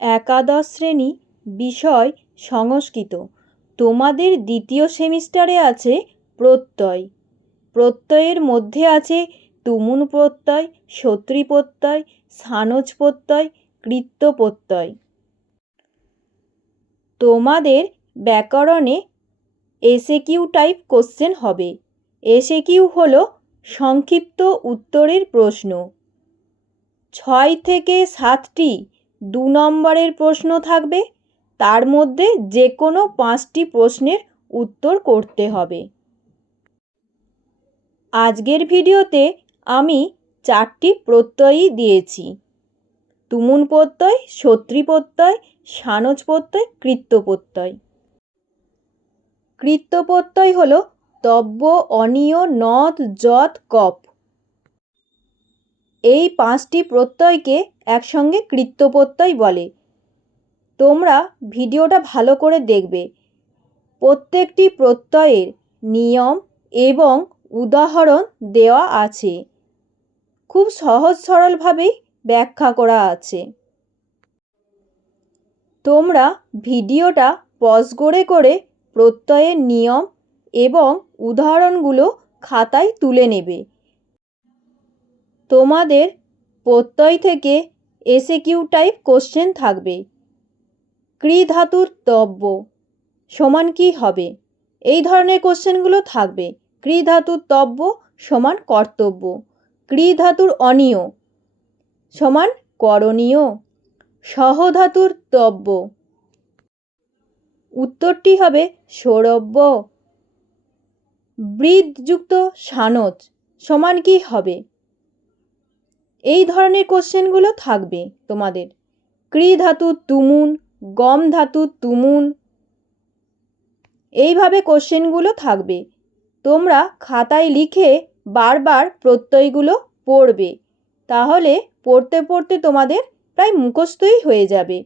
একাদশ শ্রেণী, বিষয় সংস্কৃত। তোমাদের দ্বিতীয় সেমিস্টারে আছে প্রত্যয়। প্রত্যয়ের মধ্যে আছে তুমুন প্রত্যয়, সত্রী প্রত্যয়, সানজ প্রত্যয়, কৃত্য প্রত্যয়। তোমাদের ব্যাকরণে এসএকিউ টাইপ কোশ্চেন হবে। এসএকিউ হলো সংক্ষিপ্ত উত্তরের প্রশ্ন। 6 থেকে 7টি 2 নম্বরের প্রশ্ন থাকবে, তার মধ্যে যে কোনো 5টি প্রশ্নের উত্তর করতে হবে। আজকের ভিডিওতে আমি 4টি প্রত্যয়ই দিয়েছি: তুমুন প্রত্যয়, সত্রী প্রত্যয়, সানজ প্রত্যয়, কৃত্য প্রত্যয়। কৃত্য প্রত্যয় হলো তব্য, অনীয়, নদ, যৎ, কপ। এই 5টি প্রত্যয়কে একসঙ্গে কৃত্য প্রত্যয় বলে। তোমরা ভিডিওটা ভালো করে দেখবে। প্রত্যেকটি প্রত্যয়ের নিয়ম এবং উদাহরণ দেওয়া আছে। খুব সহজ সরলভাবেই ব্যাখ্যা করা আছে। তোমরা ভিডিওটা পজ করে প্রত্যয়ের নিয়ম এবং উদাহরণগুলো খাতায় তুলে নেবে। তোমাদের প্রত্যয় থেকে এসএকিউ টাইপ কোশ্চেন থাকবে। কৃ ধাতুর তব্য সমান কী হবে? এই ধরনের কোশ্চেনগুলো থাকবে। কৃ ধাতুর তব্য সমান কর্তব্য। কৃ ধাতুর অনীয় সমান করণীয়। সহ ধাতুর তব্য উত্তরটি হবে সৌরভ্য। বৃদ্ধযুক্ত সানজ সমান কী হবে? এই ধরনের কোশ্চেনগুলো থাকবে তোমাদের। কৃ ধাতু তুমুন, গম ধাতু তুমুন, এইভাবে কোশ্চেনগুলো থাকবে। তোমরা খাতায় লিখে বারবার প্রত্যয়গুলো পড়বে, তাহলে পড়তে পড়তে তোমাদের প্রায় মুখস্থই হয়ে যাবে।